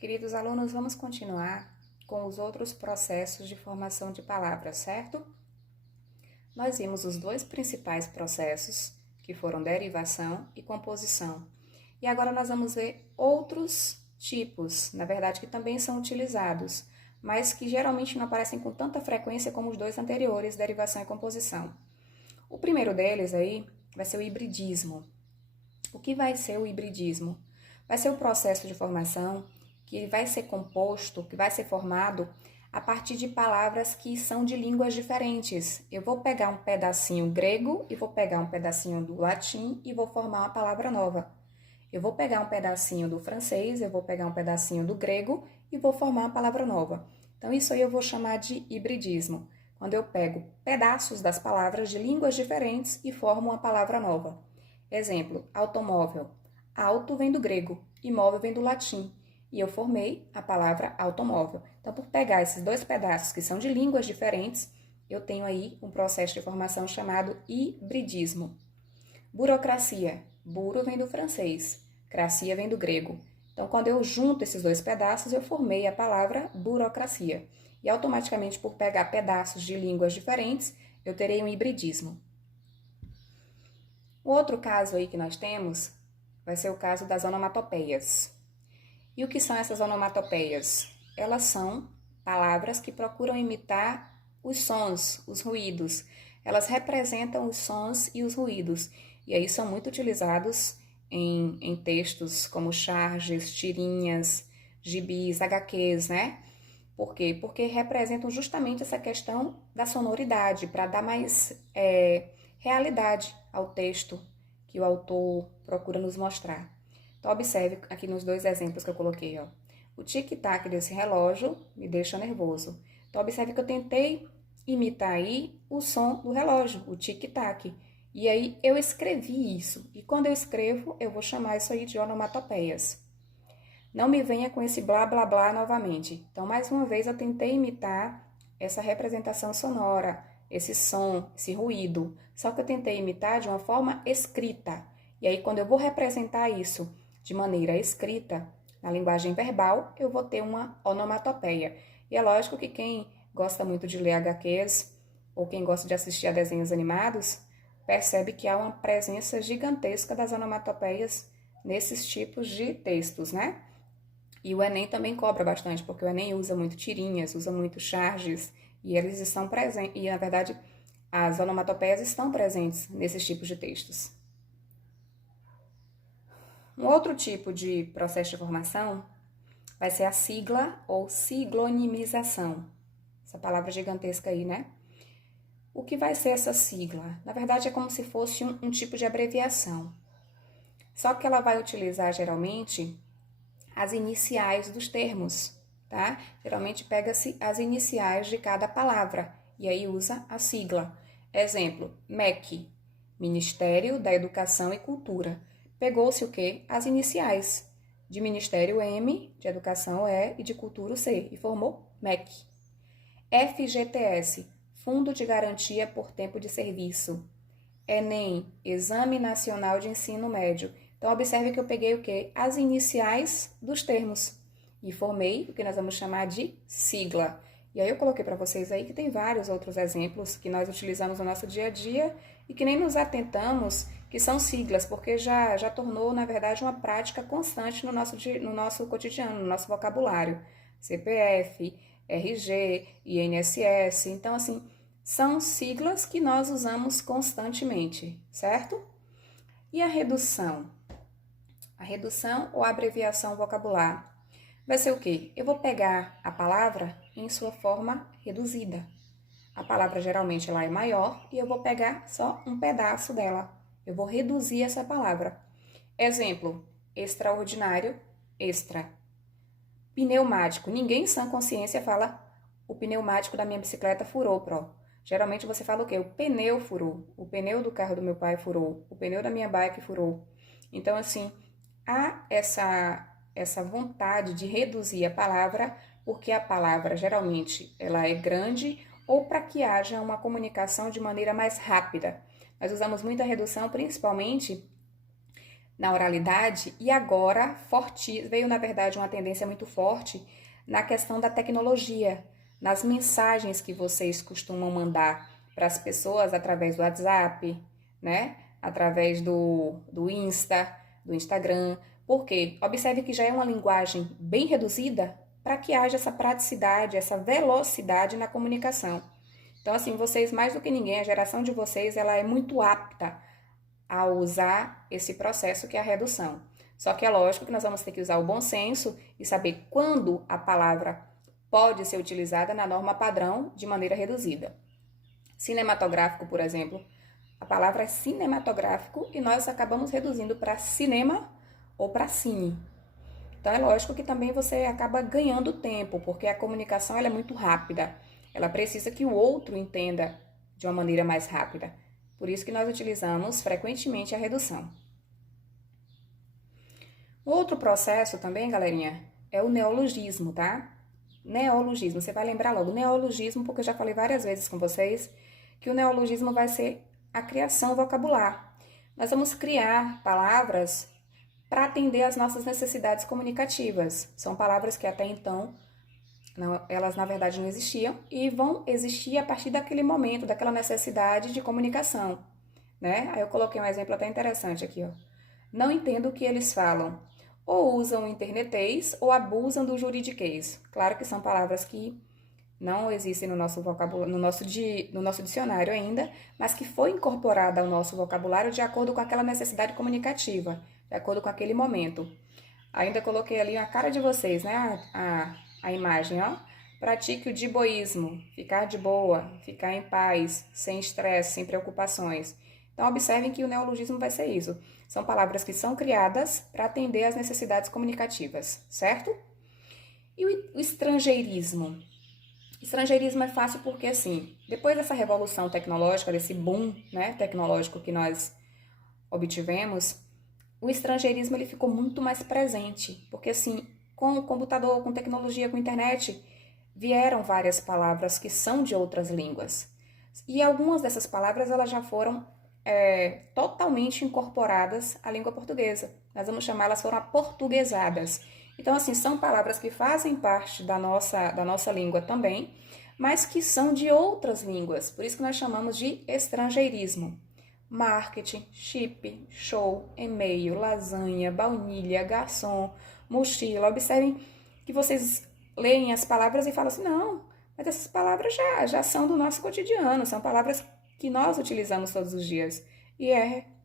Queridos alunos, vamos continuar com os outros processos de formação de palavras, certo? Nós vimos os dois principais processos, que foram derivação e composição. E agora nós vamos ver outros tipos, na verdade, que também são utilizados, mas que geralmente não aparecem com tanta frequência como os dois anteriores, derivação e composição. O primeiro deles aí vai ser o hibridismo. O que vai ser o hibridismo? Vai ser o processo de formação que vai ser composto, que vai ser formado a partir de palavras que são de línguas diferentes. Eu vou pegar um pedacinho grego e vou pegar um pedacinho do latim e vou formar uma palavra nova. Eu vou pegar um pedacinho do francês, eu vou pegar um pedacinho do grego e vou formar uma palavra nova. Então, isso aí eu vou chamar de hibridismo, quando eu pego pedaços das palavras de línguas diferentes e formo uma palavra nova. Exemplo, automóvel. Auto vem do grego e móvel vem do latim. E eu formei a palavra automóvel. Então, por pegar esses dois pedaços que são de línguas diferentes, eu tenho aí um processo de formação chamado hibridismo. Burocracia. Buro vem do francês, cracia vem do grego. Então, quando eu junto esses dois pedaços, eu formei a palavra burocracia. E automaticamente, por pegar pedaços de línguas diferentes, eu terei um hibridismo. O outro caso aí que nós temos vai ser o caso das onomatopeias. E o que são essas onomatopeias? Elas são palavras que procuram imitar os sons, os ruídos. Elas representam os sons e os ruídos. E aí são muito utilizados em textos como charges, tirinhas, gibis, HQs, né? Por quê? Porque representam justamente essa questão da sonoridade, para dar mais realidade ao texto que o autor procura nos mostrar. Então, observe aqui nos dois exemplos que eu coloquei, ó. O tic-tac desse relógio me deixa nervoso. Então, observe que eu tentei imitar aí o som do relógio, o tic-tac. E aí, eu escrevi isso. E quando eu escrevo, eu vou chamar isso aí de onomatopeias. Não me venha com esse blá, blá, blá novamente. Então, mais uma vez, eu tentei imitar essa representação sonora, esse som, esse ruído. Só que eu tentei imitar de uma forma escrita. E aí, quando eu vou representar isso de maneira escrita, na linguagem verbal, eu vou ter uma onomatopeia. E é lógico que quem gosta muito de ler HQs ou quem gosta de assistir a desenhos animados, percebe que há uma presença gigantesca das onomatopeias nesses tipos de textos, né? E o Enem também cobra bastante, porque o Enem usa muito tirinhas, usa muito charges, e eles estão presentes, e na verdade as onomatopeias estão presentes nesses tipos de textos. Um outro tipo de processo de formação vai ser a sigla ou siglonimização. Essa palavra gigantesca aí, né? O que vai ser essa sigla? Na verdade, é como se fosse um tipo de abreviação. Só que ela vai utilizar, geralmente, as iniciais dos termos, tá? Geralmente, pega-se as iniciais de cada palavra e aí usa a sigla. Exemplo, MEC, Ministério da Educação e Cultura. Pegou-se o quê? As iniciais. De Ministério M, de Educação E e de Cultura C, e formou MEC. FGTS, Fundo de Garantia por Tempo de Serviço. Enem, Exame Nacional de Ensino Médio. Então, observe que eu peguei o quê? As iniciais dos termos e formei o que nós vamos chamar de sigla. E aí eu coloquei para vocês aí que tem vários outros exemplos que nós utilizamos no nosso dia a dia e que nem nos atentamos que são siglas, porque já tornou, na verdade, uma prática constante no nosso cotidiano, no nosso vocabulário. CPF, RG, INSS. Então, assim, são siglas que nós usamos constantemente, certo? E a redução? A redução ou abreviação vocabular vai ser o quê? Eu vou pegar a palavra em sua forma reduzida. A palavra geralmente ela é maior e eu vou pegar só um pedaço dela. Eu vou reduzir essa palavra. Exemplo, extraordinário, extra. Pneumático. Ninguém em sã consciência fala o pneumático da minha bicicleta furou, Pro. Geralmente você fala o quê? O pneu furou. O pneu do carro do meu pai furou. O pneu da minha bike furou. Então, assim, há essa vontade de reduzir a palavra, porque a palavra geralmente ela é grande ou para que haja uma comunicação de maneira mais rápida. Nós usamos muita redução, principalmente na oralidade e agora veio, na verdade, uma tendência muito forte na questão da tecnologia, nas mensagens que vocês costumam mandar para as pessoas através do WhatsApp, né? Através do Insta, do Instagram. Por quê? Observe que já é uma linguagem bem reduzida para que haja essa praticidade, essa velocidade na comunicação. Então, assim, vocês, mais do que ninguém, a geração de vocês, ela é muito apta a usar esse processo que é a redução. Só que é lógico que nós vamos ter que usar o bom senso e saber quando a palavra pode ser utilizada na norma padrão de maneira reduzida. Cinematográfico, por exemplo, a palavra é cinematográfico e nós acabamos reduzindo para cinema ou para cine. Então é lógico que também você acaba ganhando tempo, porque a comunicação ela é muito rápida. Ela precisa que o outro entenda de uma maneira mais rápida. Por isso que nós utilizamos frequentemente a redução. Outro processo também, galerinha, é o neologismo, tá? Neologismo, você vai lembrar logo, neologismo, porque eu já falei várias vezes com vocês que o neologismo vai ser a criação vocabular. Nós vamos criar palavras para atender às nossas necessidades comunicativas. São palavras que até então, elas na verdade não existiam e vão existir a partir daquele momento, daquela necessidade de comunicação, né? Aí eu coloquei um exemplo até interessante aqui, ó. Não entendo o que eles falam. Ou usam o internetês ou abusam do juridiquês. Claro que são palavras que não existem no nosso vocabulário, no nosso dicionário ainda, mas que foi incorporada ao nosso vocabulário de acordo com aquela necessidade comunicativa, de acordo com aquele momento. Ainda coloquei ali a cara de vocês, né? A imagem, ó. Pratique o diboísmo, ficar de boa, ficar em paz, sem estresse, sem preocupações. Então, observem que o neologismo vai ser isso. São palavras que são criadas para atender às necessidades comunicativas, certo? E o estrangeirismo? Estrangeirismo é fácil porque, assim, depois dessa revolução tecnológica, desse boom, né, tecnológico que nós obtivemos, o estrangeirismo ele ficou muito mais presente, porque, assim, com o computador, com tecnologia, com internet, vieram várias palavras que são de outras línguas. E algumas dessas palavras elas já foram totalmente incorporadas à língua portuguesa. Nós vamos chamá-las, foram aportuguesadas. Então, assim, são palavras que fazem parte da nossa língua também, mas que são de outras línguas. Por isso que nós chamamos de estrangeirismo. Marketing, chip, show, e-mail, lasanha, baunilha, garçom, mochila. Observem que vocês leem as palavras e falam assim, não, mas essas palavras já são do nosso cotidiano, são palavras que nós utilizamos todos os dias. E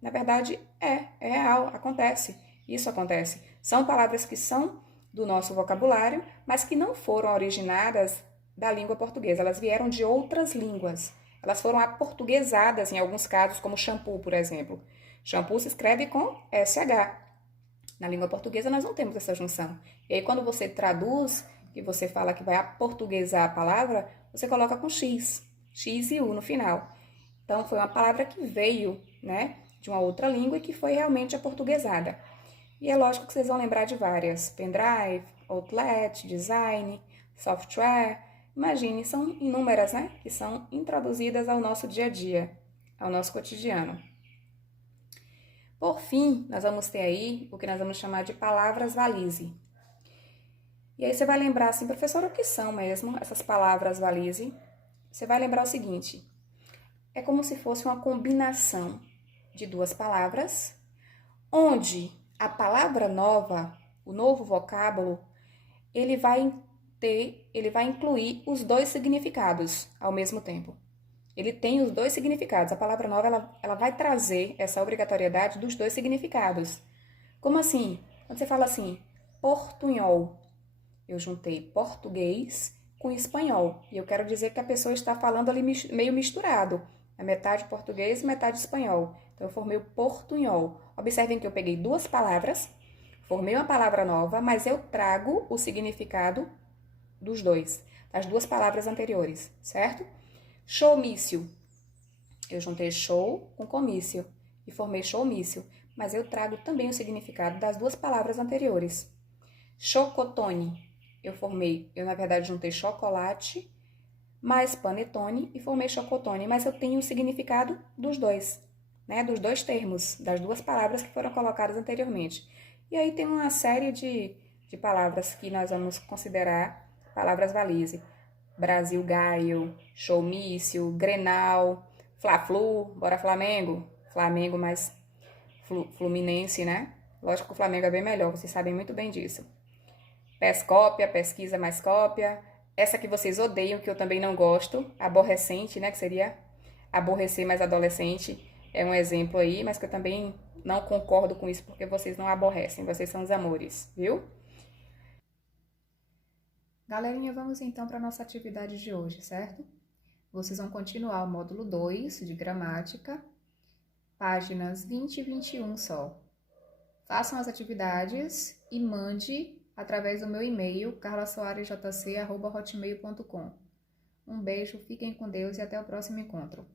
na verdade, é real, acontece. Isso acontece. São palavras que são do nosso vocabulário, mas que não foram originadas da língua portuguesa. Elas vieram de outras línguas. Elas foram aportuguesadas em alguns casos, como shampoo, por exemplo. Shampoo se escreve com SH. Na língua portuguesa nós não temos essa junção. E aí quando você traduz, que você fala que vai aportuguesar a palavra, você coloca com X. X e U no final. Então, foi uma palavra que veio, né, de uma outra língua e que foi realmente aportuguesada. E é lógico que vocês vão lembrar de várias. Pendrive, Outlet, Design, Software. Imagine, são inúmeras, né, que são introduzidas ao nosso dia a dia, ao nosso cotidiano. Por fim, nós vamos ter aí o que nós vamos chamar de palavras valise. E aí você vai lembrar assim, professor, o que são mesmo essas palavras valise? Você vai lembrar o seguinte... É como se fosse uma combinação de duas palavras, onde a palavra nova, o novo vocábulo, ele vai incluir os dois significados ao mesmo tempo. Ele tem os dois significados. A palavra nova, ela vai trazer essa obrigatoriedade dos dois significados. Como assim? Quando você fala assim, portunhol, eu juntei português com espanhol. E eu quero dizer que a pessoa está falando ali meio misturado. É metade português e metade espanhol. Então, eu formei o portunhol. Observem que eu peguei duas palavras, formei uma palavra nova, mas eu trago o significado dos dois, das duas palavras anteriores, certo? Showmício. Eu juntei show com comício e formei showmício, mas eu trago também o significado das duas palavras anteriores. Chocotone. Eu na verdade juntei chocolate mais panetone e formei chocotone, mas eu tenho o significado dos dois. né, dos dois termos, das duas palavras que foram colocadas anteriormente. E aí tem uma série de palavras que nós vamos considerar palavras valise. Brasil Gaio, showmício, Grenal, Fla-Flu, bora Flamengo, Flamengo mais Fluminense, né? Lógico que o Flamengo é bem melhor, vocês sabem muito bem disso. Pescópia, pesquisa mais cópia. Essa que vocês odeiam, que eu também não gosto, aborrecente, né? Que seria aborrecer mais adolescente. É um exemplo aí, mas que eu também não concordo com isso, porque vocês não aborrecem, vocês são os amores, viu? Galerinha, vamos então para a nossa atividade de hoje, certo? Vocês vão continuar o módulo 2 de gramática, páginas 20 e 21 só. Façam as atividades e mande através do meu e-mail, carlasoaresjc@hotmail.com. Um beijo, fiquem com Deus e até o próximo encontro.